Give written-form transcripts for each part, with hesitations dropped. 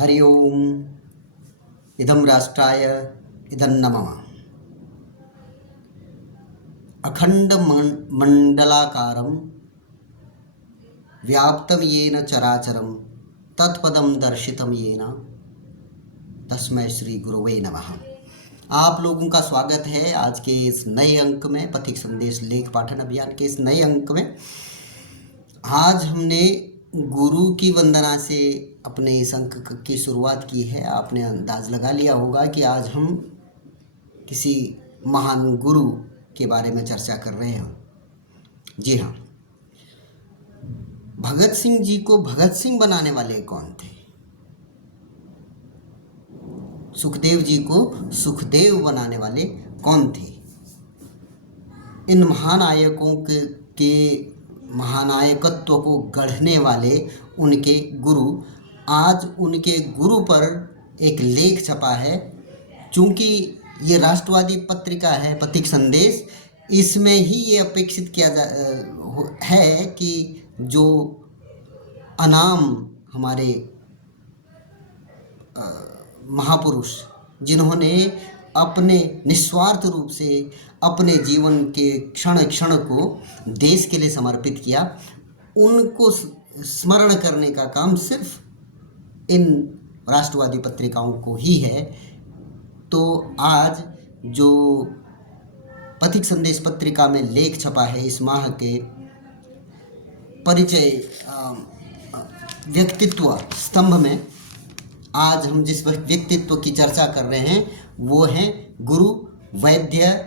हरि ओम। इदं राष्ट्राय इदं नमः। अखण्डमण्डलाकारं व्याप्तं येन चराचरं तत्पदं दर्शितं येन तस्मै श्री गुरुवे नमः। आप लोगों का स्वागत है आज के इस नए अंक में, पथिक संदेश लेख पाठन अभियान के इस नए अंक में। आज हमने गुरु की वंदना से अपने इस अंक की शुरुआत की है। आपने अंदाज लगा लिया होगा कि आज हम किसी महान गुरु के बारे में चर्चा कर रहे हैं। जी हाँ, भगत सिंह जी को भगत सिंह बनाने वाले कौन थे? सुखदेव जी को सुखदेव बनाने वाले कौन थे? इन महानायकों के महानायकत्व को गढ़ने वाले उनके गुरु, आज उनके गुरु पर एक लेख छपा है। चूँकि ये राष्ट्रवादी पत्रिका है पथिक संदेश, इसमें ही ये अपेक्षित किया है कि जो अनाम हमारे महापुरुष, जिन्होंने अपने निस्वार्थ रूप से अपने जीवन के क्षण क्षण को देश के लिए समर्पित किया, उनको स्मरण करने का काम सिर्फ इन राष्ट्रवादी पत्रिकाओं को ही है। तो आज जो पथिक संदेश पत्रिका में लेख छपा है, इस माह के परिचय व्यक्तित्व स्तंभ में आज हम जिस व्यक्तित्व की चर्चा कर रहे हैं वो हैं गुरु वैद्य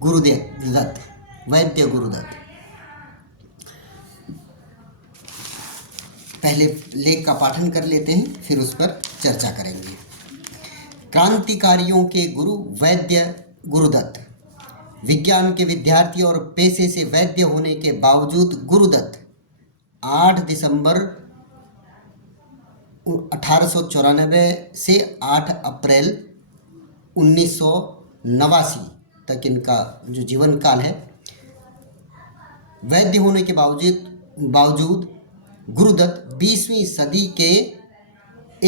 गुरुदत्त। वैद्य गुरुदत्त। पहले लेख का पाठन कर लेते हैं, फिर उस पर चर्चा करेंगे। क्रांतिकारियों के गुरु वैद्य गुरुदत्त। विज्ञान के विद्यार्थी और पेशे से वैद्य होने के बावजूद गुरुदत्त 8 दिसंबर 1894 से 8 अप्रैल 1989 तक इनका जो जीवन काल है, वैद्य होने के बावजूद गुरुदत्त 20वीं सदी के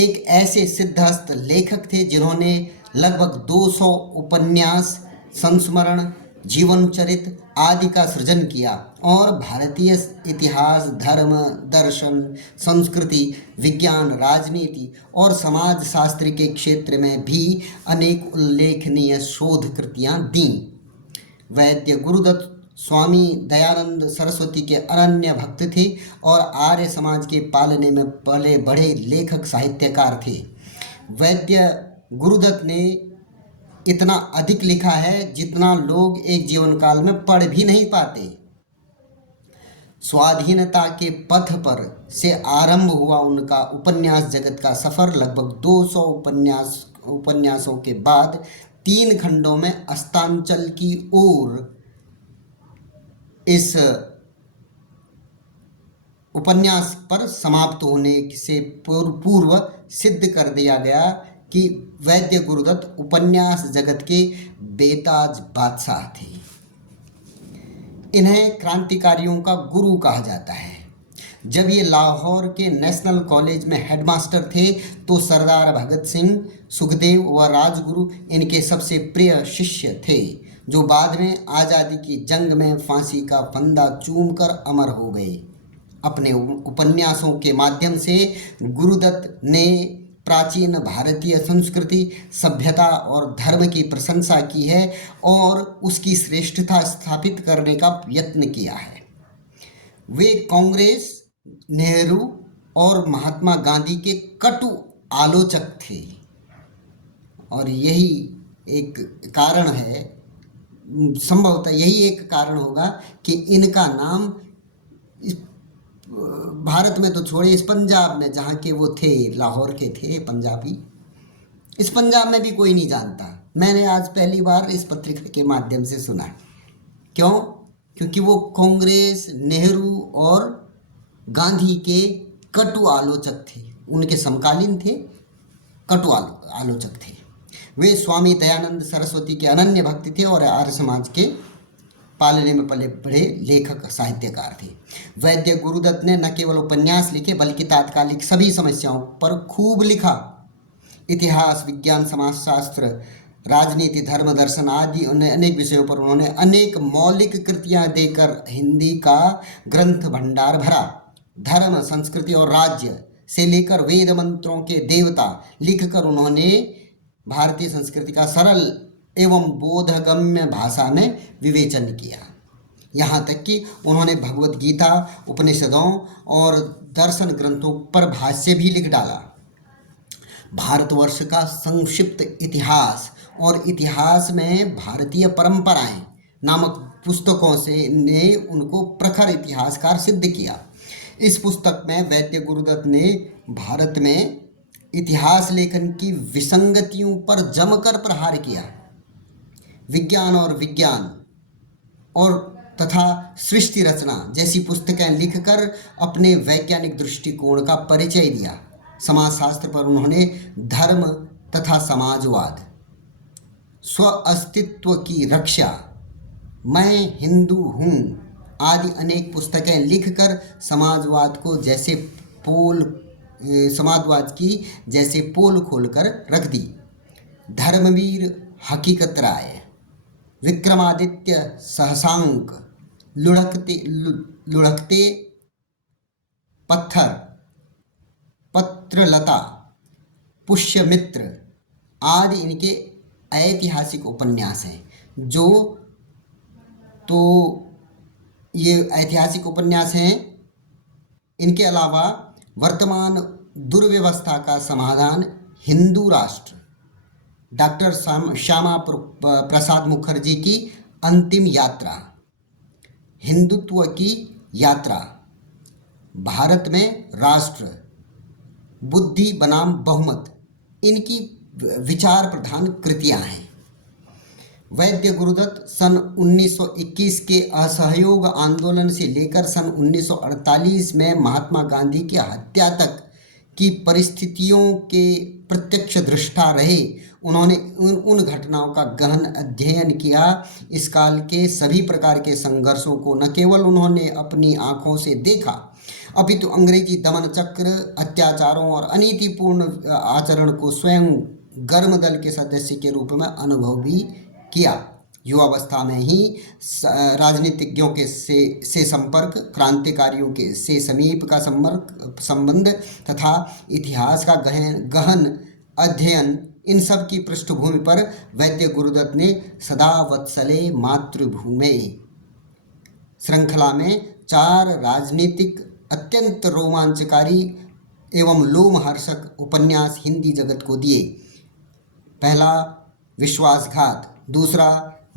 एक ऐसे सिद्धहस्त लेखक थे जिन्होंने लगभग 200 उपन्यास, संस्मरण, जीवन चरित्र आदि का सृजन किया और भारतीय इतिहास, धर्म, दर्शन, संस्कृति, विज्ञान, राजनीति और समाज शास्त्र के क्षेत्र में भी अनेक उल्लेखनीय शोध कृतियाँ दीं। वैद्य गुरुदत्त स्वामी दयानंद सरस्वती के अनन्य भक्त थे और आर्य समाज के पालने में पले बढ़े लेखक साहित्यकार थे। वैद्य गुरुदत्त ने इतना अधिक लिखा है जितना लोग एक जीवन काल में पढ़ भी नहीं पाते। स्वाधीनता के पथ पर से आरंभ हुआ उनका उपन्यास जगत का सफ़र लगभग 200 उपन्यासों के बाद 3 खंडों में अस्तांचल की ओर इस उपन्यास पर समाप्त होने से पूर्व सिद्ध कर दिया गया कि वैद्य गुरुदत्त उपन्यास जगत के बेताज बादशाह थे। इन्हें क्रांतिकारियों का गुरु कहा जाता है। जब ये लाहौर के नेशनल कॉलेज में हेडमास्टर थे तो सरदार भगत सिंह, सुखदेव व राजगुरु इनके सबसे प्रिय शिष्य थे, जो बाद में आज़ादी की जंग में फांसी का फंदा चूमकर अमर हो गए। अपने उपन्यासों के माध्यम से गुरुदत्त ने प्राचीन भारतीय संस्कृति, सभ्यता और धर्म की प्रशंसा की है और उसकी श्रेष्ठता स्थापित करने का यत्न किया है। वे कांग्रेस, नेहरू और महात्मा गांधी के कटु आलोचक थे और यही एक कारण है, संभवतः यही एक कारण होगा कि इनका नाम भारत में तो छोड़े, इस पंजाब में जहाँ के वो थे, लाहौर के थे पंजाबी, इस पंजाब में भी कोई नहीं जानता। मैंने आज पहली बार इस पत्रिका के माध्यम से सुना। क्यों? क्योंकि वो कांग्रेस, नेहरू और गांधी के कटु आलोचक थे, उनके समकालीन थे, कटु आलोचक थे। वे स्वामी दयानंद सरस्वती के अनन्य भक्त थे और आर्य समाज के पालने में पले बड़े लेखक साहित्यकार थे। वैद्य गुरुदत्त ने न केवल उपन्यास लिखे बल्कि तात्कालिक सभी समस्याओं पर खूब लिखा। इतिहास, विज्ञान, समाजशास्त्र, राजनीति, धर्म, दर्शन आदि अनेक विषयों पर उन्होंने अनेक मौलिक कृतियां देकर हिंदी का ग्रंथ भंडार भरा। धर्म, संस्कृति और राज्य से लेकर वेद मंत्रों के देवता लिखकर उन्होंने भारतीय संस्कृति का सरल एवं बोधगम्य भाषा में विवेचन किया। यहाँ तक कि उन्होंने भगवत गीता, उपनिषदों और दर्शन ग्रंथों पर भाष्य भी लिख डाला। भारतवर्ष का संक्षिप्त इतिहास और इतिहास में भारतीय परंपराएं नामक पुस्तकों से ने उनको प्रखर इतिहासकार सिद्ध किया। इस पुस्तक में वैद्य गुरुदत्त ने भारत में इतिहास लेखन की विसंगतियों पर जमकर प्रहार किया। विज्ञान और तथा सृष्टि रचना जैसी पुस्तकें लिखकर अपने वैज्ञानिक दृष्टिकोण का परिचय दिया। समाजशास्त्र पर उन्होंने धर्म तथा समाजवाद, स्व अस्तित्व की रक्षा, मैं हिंदू हूँ आदि अनेक पुस्तकें लिखकर समाजवाद की जैसे पोल खोलकर रख दी। धर्मवीर हकीकत राय, विक्रमादित्य सहसांक, लुढ़कते पत्थर, पत्रलता, पुष्यमित्र आदि इनके ऐतिहासिक उपन्यास हैं। ये ऐतिहासिक उपन्यास हैं। इनके अलावा वर्तमान दुर्व्यवस्था का समाधान, हिंदू राष्ट्र, डॉक्टर श्यामा प्रसाद मुखर्जी की अंतिम यात्रा, हिंदुत्व की यात्रा, भारत में राष्ट्र, बुद्धि बनाम बहुमत इनकी विचार प्रधान कृतियां हैं। वैद्य गुरुदत्त सन 1921 के असहयोग आंदोलन से लेकर सन 1948 में महात्मा गांधी की हत्या तक की परिस्थितियों के प्रत्यक्ष दृष्टा रहे। उन्होंने उन घटनाओं का गहन अध्ययन किया। इस काल के सभी प्रकार के संघर्षों को न केवल उन्होंने अपनी आँखों से देखा अपितु अंग्रेजी दमन चक्र, अत्याचारों और अनीतिपूर्ण आचरण को स्वयं गर्म दल के सदस्य के रूप में अनुभव भी किया। युवावस्था में ही राजनीतिज्ञों के से संपर्क, क्रांतिकारियों के से समीप का संबंध तथा इतिहास का गहन अध्ययन, इन सब की पृष्ठभूमि पर वैद्य गुरुदत्त ने सदा वत्सले मातृभूमे श्रृंखला में 4 राजनीतिक अत्यंत रोमांचकारी एवं लोमहर्षक उपन्यास हिंदी जगत को दिए। पहला विश्वासघात, दूसरा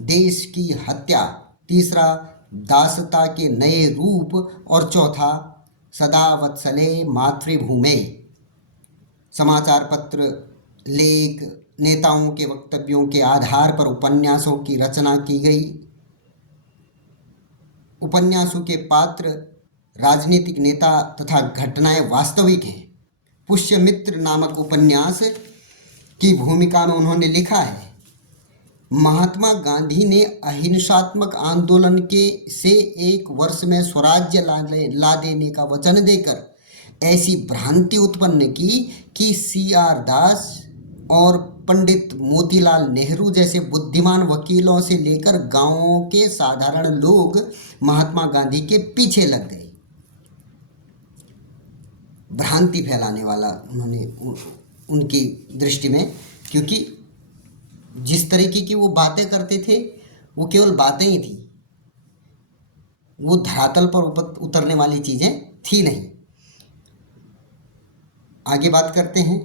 देश की हत्या, तीसरा दासता के नए रूप और चौथा सदा वत्सले मातृभूमे। समाचार पत्र, लेख, नेताओं के वक्तव्यों के आधार पर उपन्यासों की रचना की गई। उपन्यासों के पात्र, राजनीतिक नेता तथा घटनाएं वास्तविक हैं। पुष्यमित्र नामक उपन्यास की भूमिका में उन्होंने लिखा है, महात्मा गांधी ने अहिंसात्मक आंदोलन से 1 वर्ष में स्वराज्य ला देने का वचन देकर ऐसी भ्रांति उत्पन्न की कि CR दास और पंडित मोतीलाल नेहरू जैसे बुद्धिमान वकीलों से लेकर गांवों के साधारण लोग महात्मा गांधी के पीछे लग गए। भ्रांति फैलाने वाला उन्होंने उनकी दृष्टि में, क्योंकि जिस तरीके की वो बातें करते थे वो केवल बातें ही थी, वो धरातल पर उतरने वाली चीज़ें थी नहीं। आगे बात करते हैं।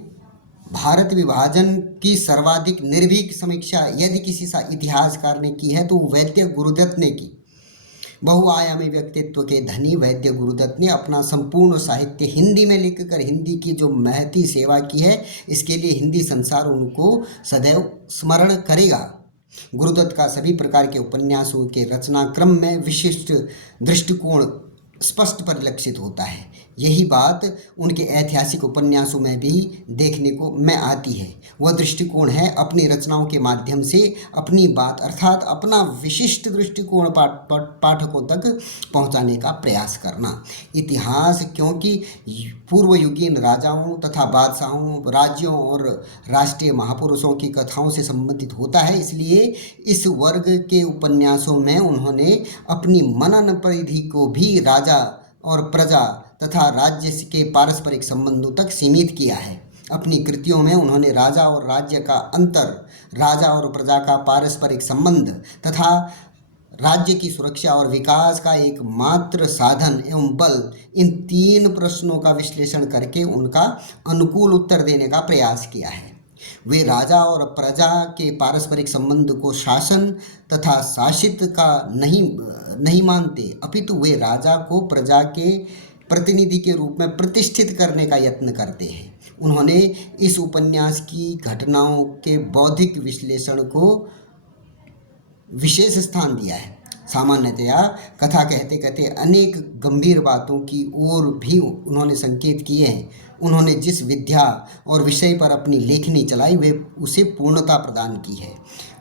भारत विभाजन की सर्वाधिक निर्भीक समीक्षा यदि किसी इतिहासकार ने की है तो वैद्य गुरुदत्त ने की। बहुआयामी व्यक्तित्व के धनी वैद्य गुरुदत्त ने अपना संपूर्ण साहित्य हिंदी में लिखकर हिंदी की जो महती सेवा की है, इसके लिए हिंदी संसार उनको सदैव स्मरण करेगा। गुरुदत्त का सभी प्रकार के उपन्यासों के रचना क्रम में विशिष्ट दृष्टिकोण स्पष्ट परिलक्षित होता है। यही बात उनके ऐतिहासिक उपन्यासों में भी देखने को में आती है। वह दृष्टिकोण है अपनी रचनाओं के माध्यम से अपनी बात अर्थात अपना विशिष्ट दृष्टिकोण पाठकों तक पहुंचाने का प्रयास करना। इतिहास क्योंकि पूर्वयुगीन राजाओं तथा बादशाहों, राज्यों और राष्ट्रीय महापुरुषों की कथाओं से संबंधित होता है, इसलिए इस वर्ग के उपन्यासों में उन्होंने अपनी मनन परिधि को भी राजा और प्रजा तथा राज्य के पारस्परिक संबंधों तक सीमित किया है। अपनी कृतियों में उन्होंने राजा और राज्य का अंतर, राजा और प्रजा का पारस्परिक संबंध तथा राज्य की सुरक्षा और विकास का एकमात्र साधन एवं बल, इन तीन प्रश्नों का विश्लेषण करके उनका अनुकूल उत्तर देने का प्रयास किया है। वे राजा और प्रजा के पारस्परिक संबंध को शासन तथा शासित का नहीं मानते, अपितु वे राजा को प्रजा के प्रतिनिधि के रूप में प्रतिष्ठित करने का यत्न करते हैं। उन्होंने इस उपन्यास की घटनाओं के बौद्धिक विश्लेषण को विशेष स्थान दिया है। सामान्यतया कथा कहते कहते अनेक गंभीर बातों की ओर भी उन्होंने संकेत किए हैं। उन्होंने जिस विद्या और विषय पर अपनी लेखनी चलाई वे उसे पूर्णता प्रदान की है।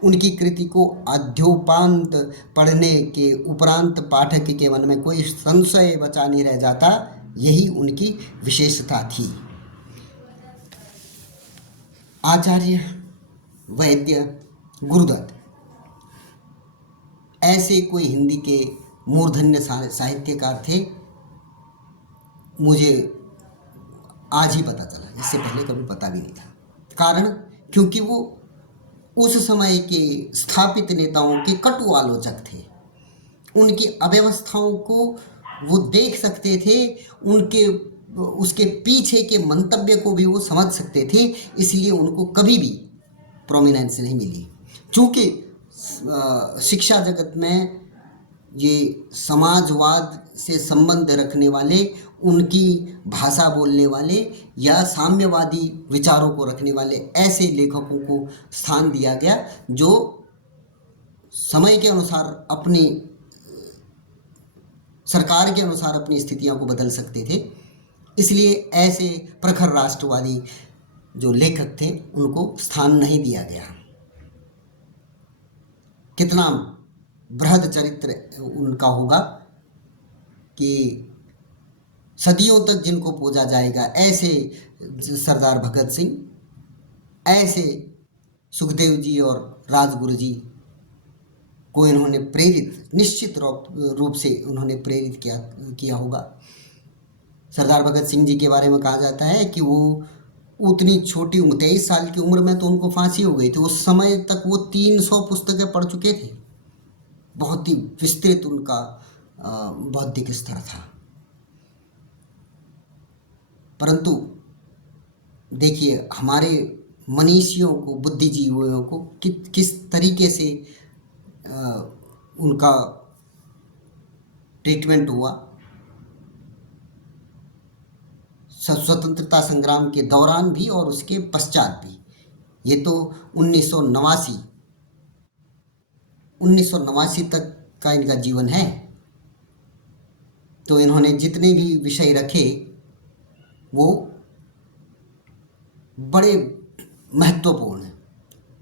उनकी कृति को अध्योपांत पढ़ने के उपरांत पाठक के मन में कोई संशय बचा नहीं रह जाता, यही उनकी विशेषता थी। आचार्य वैद्य गुरुदत्त ऐसे कोई हिंदी के मूर्धन्य साहित्यकार थे, मुझे आज ही पता चला, इससे पहले कभी पता भी नहीं था। कारण क्योंकि वो उस समय के स्थापित नेताओं के कटु आलोचक थे। उनकी अव्यवस्थाओं को वो देख सकते थे, उसके पीछे के मंतव्य को भी वो समझ सकते थे, इसलिए उनको कभी भी प्रोमिनेंस नहीं मिली। चूँकि शिक्षा जगत में ये समाजवाद से संबंध रखने वाले, उनकी भाषा बोलने वाले या साम्यवादी विचारों को रखने वाले ऐसे लेखकों को स्थान दिया गया जो समय के अनुसार अपनी सरकार के अनुसार अपनी स्थितियों को बदल सकते थे। इसलिए ऐसे प्रखर राष्ट्रवादी जो लेखक थे उनको स्थान नहीं दिया गया। कितना बृहद चरित्र उनका होगा कि सदियों तक जिनको पूजा जाएगा, ऐसे सरदार भगत सिंह, ऐसे सुखदेव जी और राजगुरु जी को इन्होंने प्रेरित, निश्चित रूप से उन्होंने प्रेरित किया होगा। सरदार भगत सिंह जी के बारे में कहा जाता है कि वो उतनी छोटी उम्र, 23 साल की उम्र में तो उनको फांसी हो गई थी। उस समय तक वो 300 पुस्तकें पढ़ चुके थे। बहुत ही विस्तृत उनका बौद्धिक स्तर था। परंतु देखिए हमारे मनीषियों को, बुद्धिजीवियों को किस तरीके से उनका ट्रीटमेंट हुआ। स्वतंत्रता संग्राम के दौरान भी और उसके पश्चात भी। ये तो 1989 तक का इनका जीवन है। तो इन्होंने जितने भी विषय रखे वो बड़े महत्वपूर्ण हैं,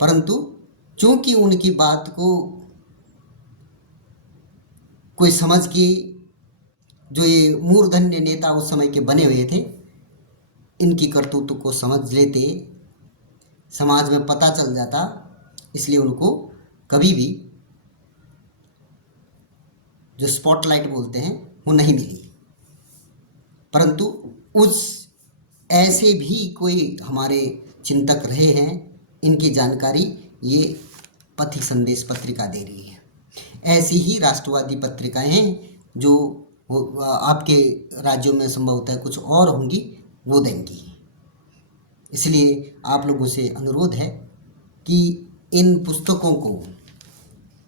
परंतु चूंकि उनकी बात को कोई समझ के, जो ये मूर्धन्य नेता उस समय के बने हुए थे, इनकी करतूत को समझ लेते, समाज में पता चल जाता, इसलिए उनको कभी भी जो स्पॉटलाइट बोलते हैं वो नहीं मिली। परंतु उस ऐसे भी कोई हमारे चिंतक रहे हैं, इनकी जानकारी ये पथिक संदेश पत्रिका दे रही है। ऐसी ही राष्ट्रवादी पत्रिकाएं हैं जो आपके राज्यों में संभवतः कुछ और होंगी, वो देंगी। इसलिए आप लोगों से अनुरोध है कि इन पुस्तकों को,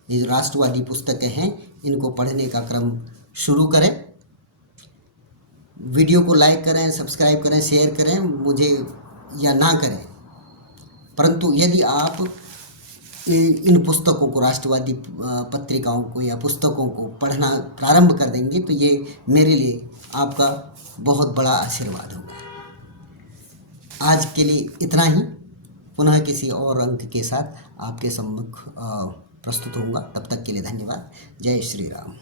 ये जो राष्ट्रवादी पुस्तकें हैं, इनको पढ़ने का क्रम शुरू करें। वीडियो को लाइक करें, सब्सक्राइब करें, शेयर करें, मुझे या ना करें, परंतु यदि आप इन पुस्तकों को, राष्ट्रवादी पत्रिकाओं को या पुस्तकों को पढ़ना प्रारंभ कर देंगे तो ये मेरे लिए आपका बहुत बड़ा आशीर्वाद होगा। आज के लिए इतना ही। पुनः किसी और अंक के साथ आपके सम्मुख प्रस्तुत होऊंगा। तब तक के लिए धन्यवाद। जय श्री राम।